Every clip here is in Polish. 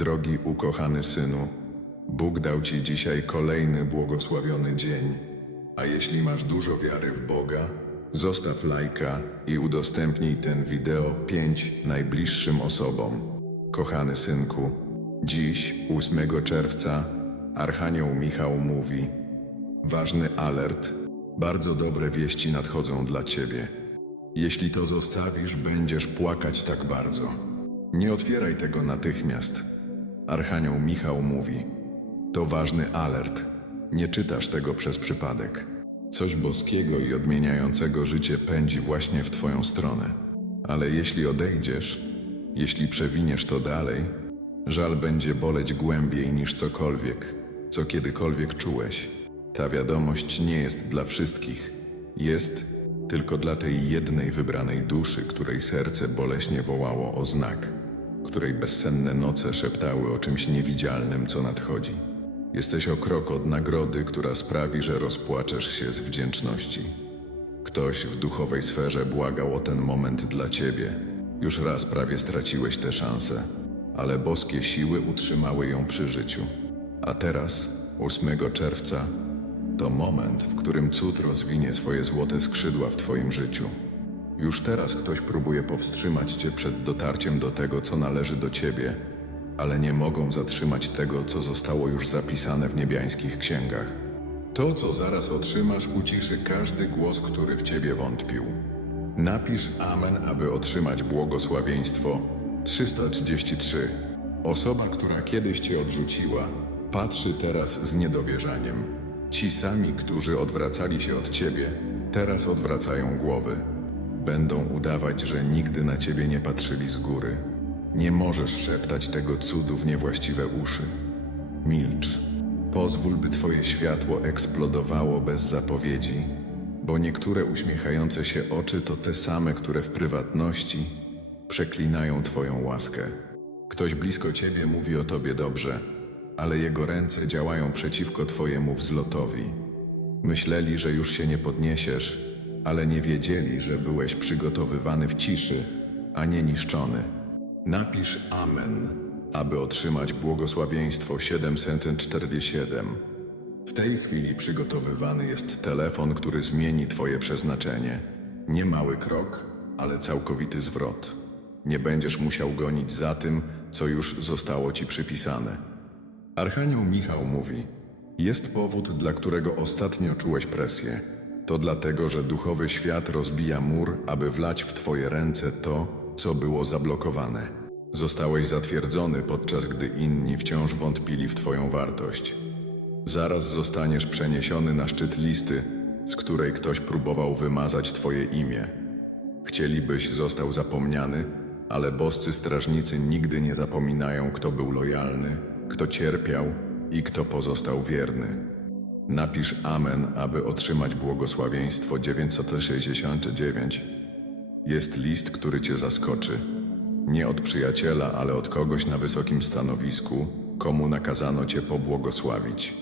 Drogi ukochany synu, Bóg dał ci dzisiaj kolejny błogosławiony dzień. A jeśli masz dużo wiary w Boga, zostaw lajka i udostępnij ten wideo pięć najbliższym osobom. Kochany synku, dziś, 8 czerwca, Archanioł Michał mówi: Ważny alert, bardzo dobre wieści nadchodzą dla ciebie. Jeśli to zostawisz, będziesz płakać tak bardzo. Nie otwieraj tego natychmiast. Archanioł Michał mówi: To ważny alert. Nie czytasz tego przez przypadek. Coś boskiego i odmieniającego życie pędzi właśnie w Twoją stronę. Ale jeśli odejdziesz, jeśli przewiniesz to dalej, żal będzie boleć głębiej niż cokolwiek, co kiedykolwiek czułeś. Ta wiadomość nie jest dla wszystkich. Jest tylko dla tej jednej wybranej duszy, której serce boleśnie wołało o znak, której bezsenne noce szeptały o czymś niewidzialnym, co nadchodzi. Jesteś o krok od nagrody, która sprawi, że rozpłaczesz się z wdzięczności. Ktoś w duchowej sferze błagał o ten moment dla ciebie. Już raz prawie straciłeś tę szansę, ale boskie siły utrzymały ją przy życiu. A teraz, 8 czerwca, to moment, w którym cud rozwinie swoje złote skrzydła w Twoim życiu. Już teraz ktoś próbuje powstrzymać Cię przed dotarciem do tego, co należy do Ciebie, ale nie mogą zatrzymać tego, co zostało już zapisane w niebiańskich księgach. To, co zaraz otrzymasz, uciszy każdy głos, który w Ciebie wątpił. Napisz Amen, aby otrzymać błogosławieństwo 333. Osoba, która kiedyś Cię odrzuciła, patrzy teraz z niedowierzaniem. Ci sami, którzy odwracali się od Ciebie, teraz odwracają głowy. Będą udawać, że nigdy na Ciebie nie patrzyli z góry. Nie możesz szeptać tego cudu w niewłaściwe uszy. Milcz. Pozwól, by Twoje światło eksplodowało bez zapowiedzi, bo niektóre uśmiechające się oczy to te same, które w prywatności przeklinają Twoją łaskę. Ktoś blisko Ciebie mówi o Tobie dobrze, ale jego ręce działają przeciwko Twojemu wzlotowi. Myśleli, że już się nie podniesiesz, ale nie wiedzieli, że byłeś przygotowywany w ciszy, a nie niszczony. Napisz Amen, aby otrzymać błogosławieństwo 747. W tej chwili przygotowywany jest telefon, który zmieni Twoje przeznaczenie. Nie mały krok, ale całkowity zwrot. Nie będziesz musiał gonić za tym, co już zostało Ci przypisane. Archanioł Michał mówi: Jest powód, dla którego ostatnio czułeś presję. To dlatego, że duchowy świat rozbija mur, aby wlać w Twoje ręce to, co było zablokowane. Zostałeś zatwierdzony, podczas gdy inni wciąż wątpili w Twoją wartość. Zaraz zostaniesz przeniesiony na szczyt listy, z której ktoś próbował wymazać Twoje imię. Chcielibyś został zapomniany, ale boscy strażnicy nigdy nie zapominają, kto był lojalny, kto cierpiał i kto pozostał wierny. Napisz Amen, aby otrzymać błogosławieństwo 969. Jest list, który cię zaskoczy. Nie od przyjaciela, ale od kogoś na wysokim stanowisku, komu nakazano cię pobłogosławić.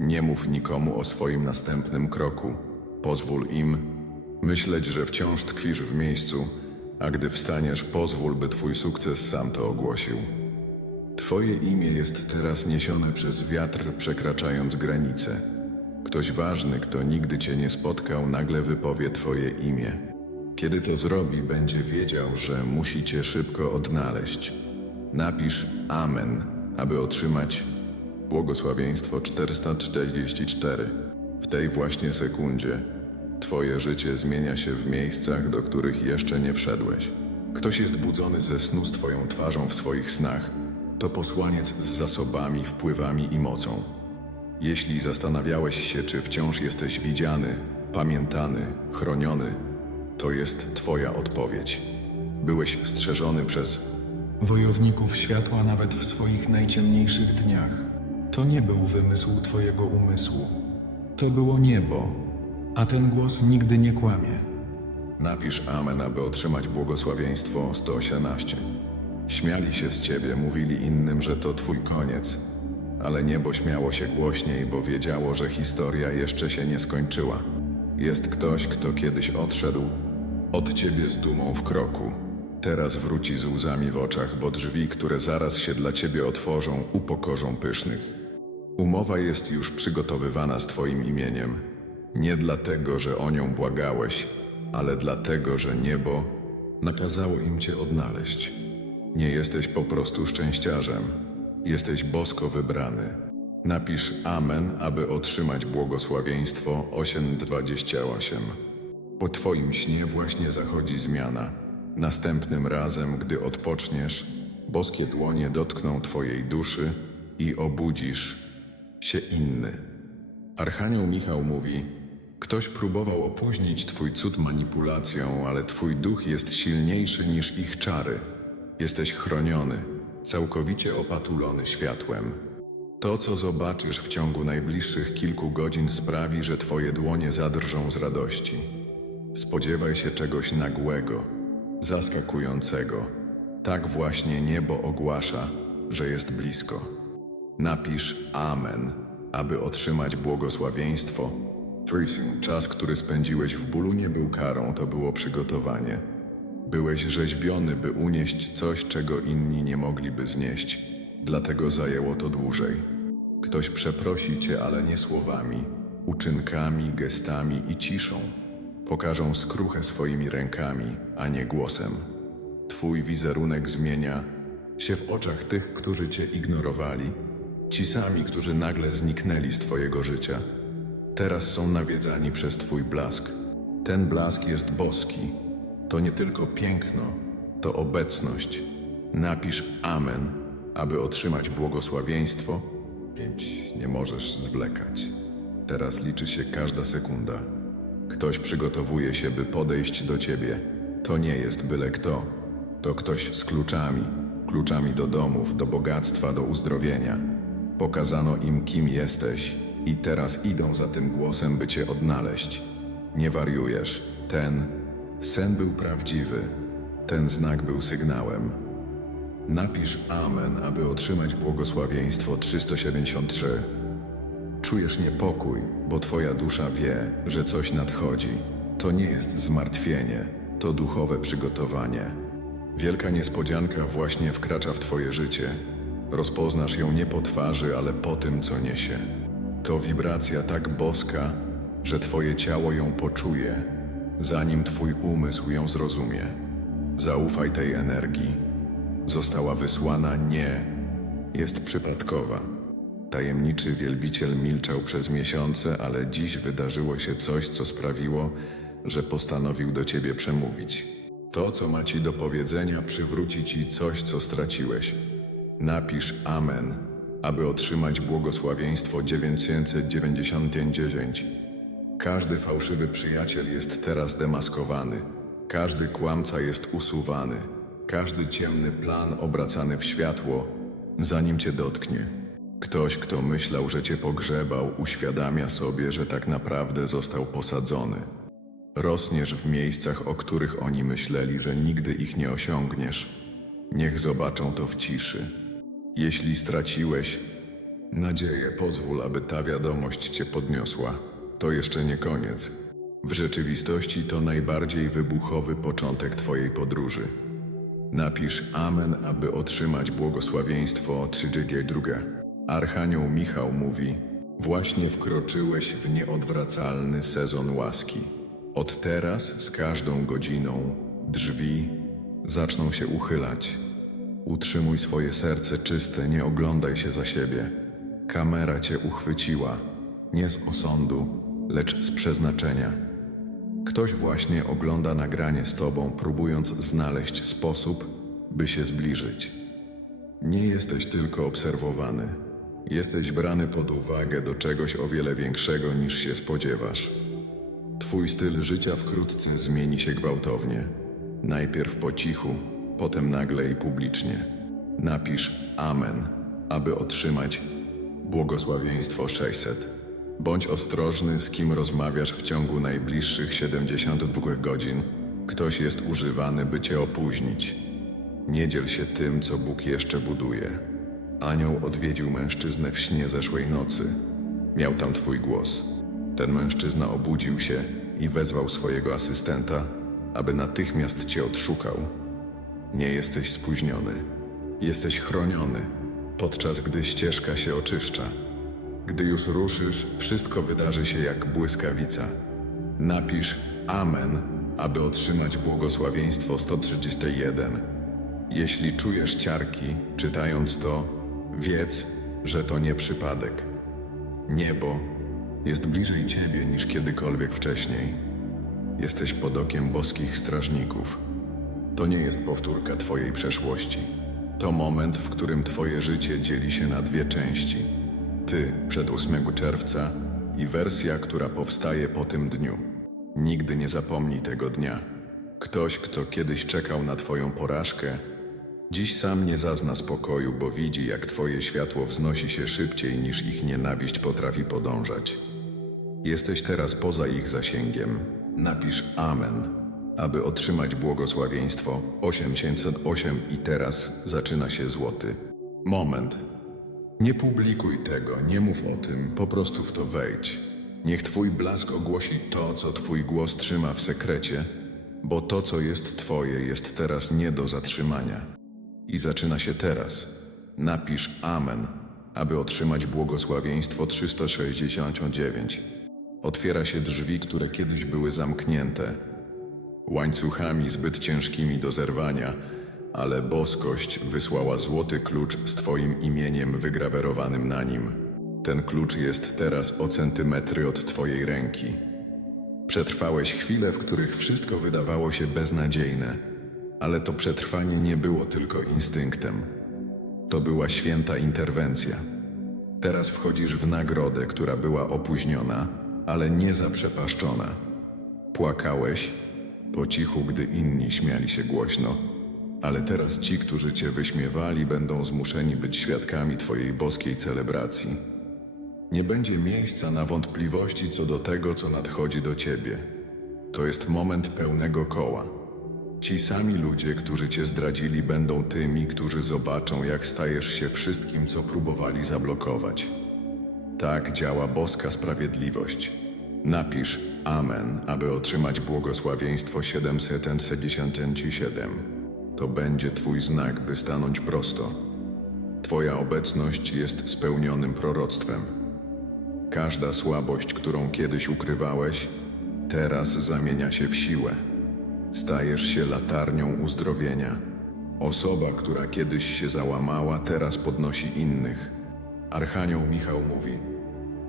Nie mów nikomu o swoim następnym kroku. Pozwól im myśleć, że wciąż tkwisz w miejscu, a gdy wstaniesz, pozwól, by twój sukces sam to ogłosił. Twoje imię jest teraz niesione przez wiatr, przekraczając granice. Ktoś ważny, kto nigdy cię nie spotkał, nagle wypowie Twoje imię. Kiedy to zrobi, będzie wiedział, że musi cię szybko odnaleźć. Napisz Amen, aby otrzymać błogosławieństwo 444. W tej właśnie sekundzie Twoje życie zmienia się w miejscach, do których jeszcze nie wszedłeś. Ktoś jest budzony ze snu z Twoją twarzą w swoich snach. To posłaniec z zasobami, wpływami i mocą. Jeśli zastanawiałeś się, czy wciąż jesteś widziany, pamiętany, chroniony, to jest Twoja odpowiedź. Byłeś strzeżony przez wojowników światła nawet w swoich najciemniejszych dniach. To nie był wymysł Twojego umysłu. To było niebo, a ten głos nigdy nie kłamie. Napisz Amen, aby otrzymać błogosławieństwo 118. Śmiali się z ciebie, mówili innym, że to twój koniec. Ale niebo śmiało się głośniej, bo wiedziało, że historia jeszcze się nie skończyła. Jest ktoś, kto kiedyś odszedł od ciebie z dumą w kroku. Teraz wróci z łzami w oczach, bo drzwi, które zaraz się dla ciebie otworzą, upokorzą pysznych. Umowa jest już przygotowywana z twoim imieniem. Nie dlatego, że o nią błagałeś, ale dlatego, że niebo nakazało im cię odnaleźć. Nie jesteś po prostu szczęściarzem. Jesteś bosko wybrany. Napisz Amen, aby otrzymać błogosławieństwo 828. Po twoim śnie właśnie zachodzi zmiana. Następnym razem, gdy odpoczniesz, boskie dłonie dotkną twojej duszy i obudzisz się inny. Archanioł Michał mówi: Ktoś próbował opóźnić twój cud manipulacją, ale twój duch jest silniejszy niż ich czary. Jesteś chroniony, całkowicie opatulony światłem. To, co zobaczysz w ciągu najbliższych kilku godzin, sprawi, że twoje dłonie zadrżą z radości. Spodziewaj się czegoś nagłego, zaskakującego. Tak właśnie niebo ogłasza, że jest blisko. Napisz Amen, aby otrzymać błogosławieństwo. Czas, który spędziłeś w bólu, nie był karą, to było przygotowanie. Byłeś rzeźbiony, by unieść coś, czego inni nie mogliby znieść. Dlatego zajęło to dłużej. Ktoś przeprosi cię, ale nie słowami, uczynkami, gestami i ciszą. Pokażą skruchę swoimi rękami, a nie głosem. Twój wizerunek zmienia się w oczach tych, którzy cię ignorowali, ci sami, którzy nagle zniknęli z twojego życia. Teraz są nawiedzani przez twój blask. Ten blask jest boski. To nie tylko piękno, to obecność. Napisz Amen, aby otrzymać błogosławieństwo. Pięć. Nie możesz zwlekać. Teraz liczy się każda sekunda. Ktoś przygotowuje się, by podejść do ciebie. To nie jest byle kto. To ktoś z kluczami. Kluczami do domów, do bogactwa, do uzdrowienia. Pokazano im, kim jesteś, i teraz idą za tym głosem, by cię odnaleźć. Nie wariujesz. Ten sen był prawdziwy. Ten znak był sygnałem. Napisz Amen, aby otrzymać błogosławieństwo 373. Czujesz niepokój, bo twoja dusza wie, że coś nadchodzi. To nie jest zmartwienie, to duchowe przygotowanie. Wielka niespodzianka właśnie wkracza w twoje życie. Rozpoznasz ją nie po twarzy, ale po tym, co niesie. To wibracja tak boska, że twoje ciało ją poczuje, zanim twój umysł ją zrozumie. Zaufaj tej energii. Została wysłana nie, jest przypadkowa. Tajemniczy wielbiciel milczał przez miesiące, ale dziś wydarzyło się coś, co sprawiło, że postanowił do ciebie przemówić. To, co ma ci do powiedzenia, przywróci ci coś, co straciłeś. Napisz Amen, aby otrzymać błogosławieństwo 999. Każdy fałszywy przyjaciel jest teraz demaskowany. Każdy kłamca jest usuwany. Każdy ciemny plan obracany w światło, zanim cię dotknie. Ktoś, kto myślał, że cię pogrzebał, uświadamia sobie, że tak naprawdę został posadzony. Rosniesz w miejscach, o których oni myśleli, że nigdy ich nie osiągniesz. Niech zobaczą to w ciszy. Jeśli straciłeś nadzieję, pozwól, aby ta wiadomość cię podniosła. To jeszcze nie koniec. W rzeczywistości to najbardziej wybuchowy początek twojej podróży. Napisz Amen, aby otrzymać błogosławieństwo 32. Archanioł Michał mówi: Właśnie wkroczyłeś w nieodwracalny sezon łaski. Od teraz z każdą godziną drzwi zaczną się uchylać. Utrzymuj swoje serce czyste, nie oglądaj się za siebie. Kamera cię uchwyciła, nie z osądu, lecz z przeznaczenia. Ktoś właśnie ogląda nagranie z tobą, próbując znaleźć sposób, by się zbliżyć. Nie jesteś tylko obserwowany. Jesteś brany pod uwagę do czegoś o wiele większego niż się spodziewasz. Twój styl życia wkrótce zmieni się gwałtownie. Najpierw po cichu, potem nagle i publicznie. Napisz Amen, aby otrzymać błogosławieństwo 600. Bądź ostrożny, z kim rozmawiasz w ciągu najbliższych 72 godzin. Ktoś jest używany, by cię opóźnić. Nie dziel się tym, co Bóg jeszcze buduje. Anioł odwiedził mężczyznę w śnie zeszłej nocy. Miał tam twój głos. Ten mężczyzna obudził się i wezwał swojego asystenta, aby natychmiast cię odszukał. Nie jesteś spóźniony. Jesteś chroniony, podczas gdy ścieżka się oczyszcza. Gdy już ruszysz, wszystko wydarzy się jak błyskawica. Napisz Amen, aby otrzymać błogosławieństwo 131. Jeśli czujesz ciarki, czytając to, wiedz, że to nie przypadek. Niebo jest bliżej ciebie niż kiedykolwiek wcześniej. Jesteś pod okiem boskich strażników. To nie jest powtórka Twojej przeszłości. To moment, w którym Twoje życie dzieli się na dwie części. Ty przed 8 czerwca i wersja, która powstaje po tym dniu. Nigdy nie zapomnij tego dnia. Ktoś, kto kiedyś czekał na Twoją porażkę, dziś sam nie zazna spokoju, bo widzi, jak Twoje światło wznosi się szybciej niż ich nienawiść potrafi podążać. Jesteś teraz poza ich zasięgiem. Napisz Amen, aby otrzymać błogosławieństwo 808 i teraz zaczyna się złoty. Moment. Nie publikuj tego, nie mów o tym, po prostu w to wejdź. Niech Twój blask ogłosi to, co Twój głos trzyma w sekrecie, bo to, co jest Twoje, jest teraz nie do zatrzymania. I zaczyna się teraz. Napisz Amen, aby otrzymać błogosławieństwo 369. Otwiera się drzwi, które kiedyś były zamknięte, łańcuchami zbyt ciężkimi do zerwania, ale boskość wysłała złoty klucz z Twoim imieniem wygrawerowanym na nim. Ten klucz jest teraz o centymetry od Twojej ręki. Przetrwałeś chwile, w których wszystko wydawało się beznadziejne, ale to przetrwanie nie było tylko instynktem. To była święta interwencja. Teraz wchodzisz w nagrodę, która była opóźniona, ale nie zaprzepaszczona. Płakałeś po cichu, gdy inni śmiali się głośno, ale teraz ci, którzy cię wyśmiewali, będą zmuszeni być świadkami twojej boskiej celebracji. Nie będzie miejsca na wątpliwości co do tego, co nadchodzi do ciebie. To jest moment pełnego koła. Ci sami ludzie, którzy cię zdradzili, będą tymi, którzy zobaczą, jak stajesz się wszystkim, co próbowali zablokować. Tak działa boska sprawiedliwość. Napisz Amen, aby otrzymać błogosławieństwo 767. To będzie Twój znak, by stanąć prosto. Twoja obecność jest spełnionym proroctwem. Każda słabość, którą kiedyś ukrywałeś, teraz zamienia się w siłę. Stajesz się latarnią uzdrowienia. Osoba, która kiedyś się załamała, teraz podnosi innych. Archanioł Michał mówi: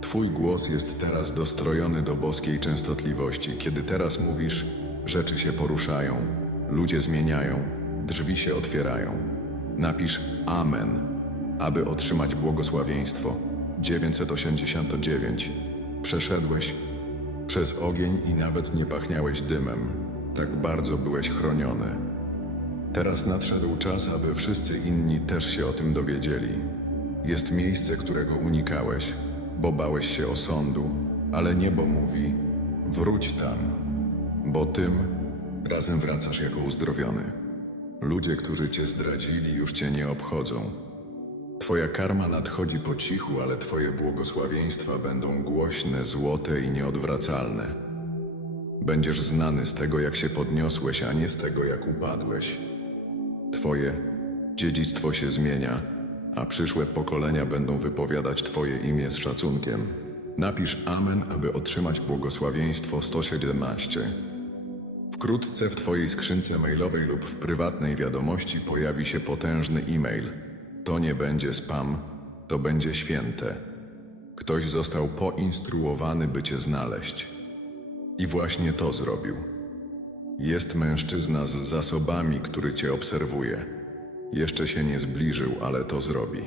Twój głos jest teraz dostrojony do boskiej częstotliwości. Kiedy teraz mówisz, rzeczy się poruszają, ludzie zmieniają, drzwi się otwierają. Napisz Amen, aby otrzymać błogosławieństwo. 989. Przeszedłeś przez ogień i nawet nie pachniałeś dymem. Tak bardzo byłeś chroniony. Teraz nadszedł czas, aby wszyscy inni też się o tym dowiedzieli. Jest miejsce, którego unikałeś, bo bałeś się osądu, ale niebo mówi: wróć tam, bo tym razem wracasz jako uzdrowiony. Ludzie, którzy cię zdradzili, już cię nie obchodzą. Twoja karma nadchodzi po cichu, ale Twoje błogosławieństwa będą głośne, złote i nieodwracalne. Będziesz znany z tego, jak się podniosłeś, a nie z tego, jak upadłeś. Twoje dziedzictwo się zmienia, a przyszłe pokolenia będą wypowiadać Twoje imię z szacunkiem. Napisz Amen, aby otrzymać błogosławieństwo 117. Wkrótce w Twojej skrzynce mailowej lub w prywatnej wiadomości pojawi się potężny e-mail. To nie będzie spam, to będzie święte. Ktoś został poinstruowany, by Cię znaleźć. I właśnie to zrobił. Jest mężczyzna z zasobami, który Cię obserwuje. Jeszcze się nie zbliżył, ale to zrobi.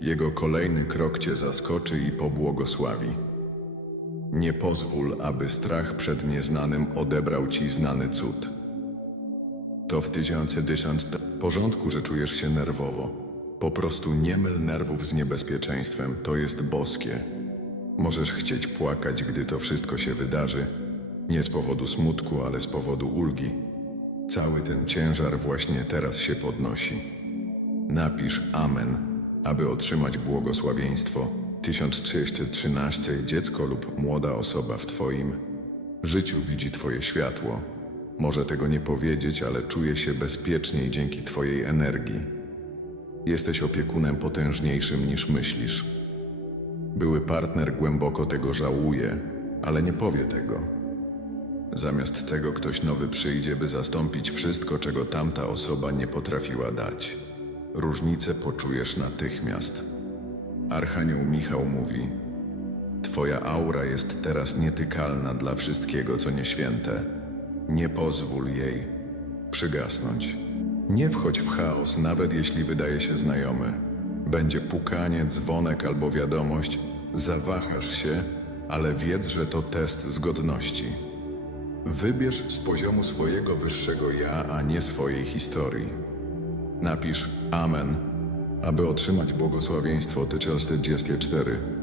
Jego kolejny krok Cię zaskoczy i pobłogosławi. Nie pozwól, aby strach przed nieznanym odebrał Ci znany cud. To w tysiące tysiąc porządku, że czujesz się nerwowo. Po prostu nie myl nerwów z niebezpieczeństwem, to jest boskie. Możesz chcieć płakać, gdy to wszystko się wydarzy, nie z powodu smutku, ale z powodu ulgi. Cały ten ciężar właśnie teraz się podnosi. Napisz Amen, aby otrzymać błogosławieństwo. 1313 dziecko lub młoda osoba w Twoim życiu widzi Twoje światło. Może tego nie powiedzieć, ale czuję się bezpieczniej dzięki Twojej energii. Jesteś opiekunem potężniejszym niż myślisz. Były partner głęboko tego żałuje, ale nie powie tego. Zamiast tego ktoś nowy przyjdzie, by zastąpić wszystko, czego tamta osoba nie potrafiła dać. Różnicę poczujesz natychmiast. Archanioł Michał mówi: Twoja aura jest teraz nietykalna dla wszystkiego, co nieświęte. Nie pozwól jej przygasnąć. Nie wchodź w chaos, nawet jeśli wydaje się znajomy. Będzie pukanie, dzwonek albo wiadomość, zawahasz się, ale wiedz, że to test zgodności. Wybierz z poziomu swojego wyższego ja, a nie swojej historii. Napisz Amen, aby otrzymać błogosławieństwo Tychelsty 24.